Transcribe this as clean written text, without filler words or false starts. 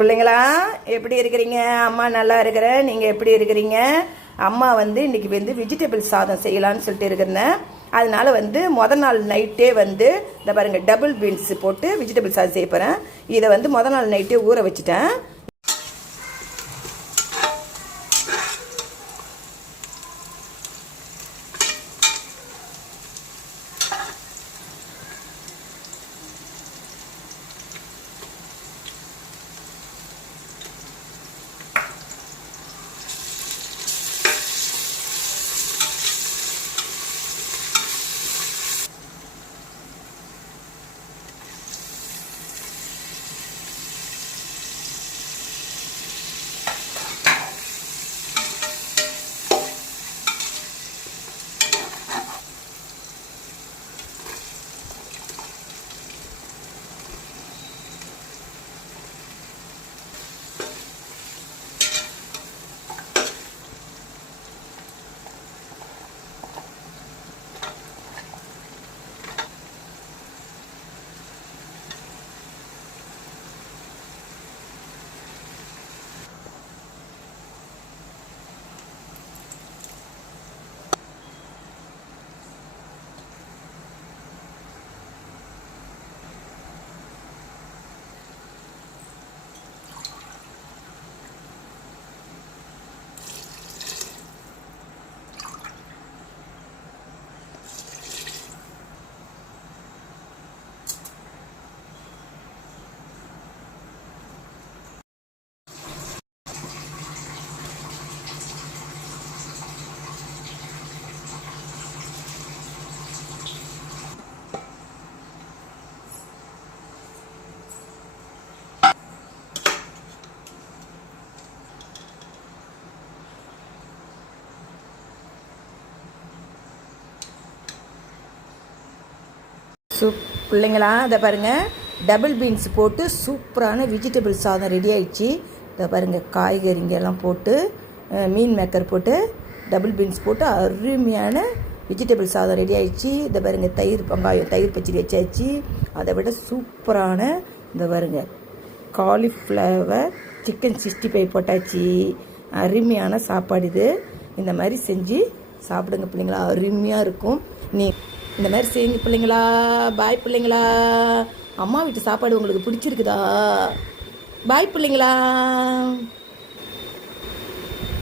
பிள்ளைங்களா எப்படி இருக்கிறீங்க? அம்மா நல்லா இருக்கிறேன். நீங்கள் எப்படி இருக்கிறீங்க? அம்மா இன்றைக்கி வெஜிடபிள் சாதம் செய்யலான்னு சொல்லிட்டு இருக்கிறேன். அதனால மொதல் நாள் நைட்டே இந்த பாருங்கள் டபுள் பீன்ஸ் போட்டு வெஜிடபிள் சாதம் செய்ய போகிறேன். இதை மொதல் நாள் நைட்டே ஊற வச்சுட்டேன். பிள்ளைங்களா இதை பாருங்கள் டபுள் பீன்ஸ் போட்டு சூப்பரான வெஜிடபிள் சாதம் ரெடி ஆயிடுச்சு. இதை பாருங்கள் காய்கறிங்கெல்லாம் போட்டு மீன் மேக்கர் போட்டு டபுள் பீன்ஸ் போட்டு அருமையான வெஜிடபிள் சாதம் ரெடி ஆயிடுச்சு. இதை பாருங்கள் தயிர் பச்சடி வச்சாச்சு. அதை விட சூப்பரான இந்த பாருங்கள் காலிஃப்ளவர் சிக்கன் 65 போட்டாச்சு. அருமையான சாப்பாடு இது. இந்த மாதிரி செஞ்சு சாப்பிடுங்க பிள்ளைங்களா, அருமையாக இருக்கும். இந்த மாதிரி செஞ்சு பிள்ளைங்களா. பாய் பிள்ளைங்களா. அம்மா வீட்டு சாப்பாடு உங்களுக்கு பிடிச்சிருக்குதா? பாய் பிள்ளைங்களா.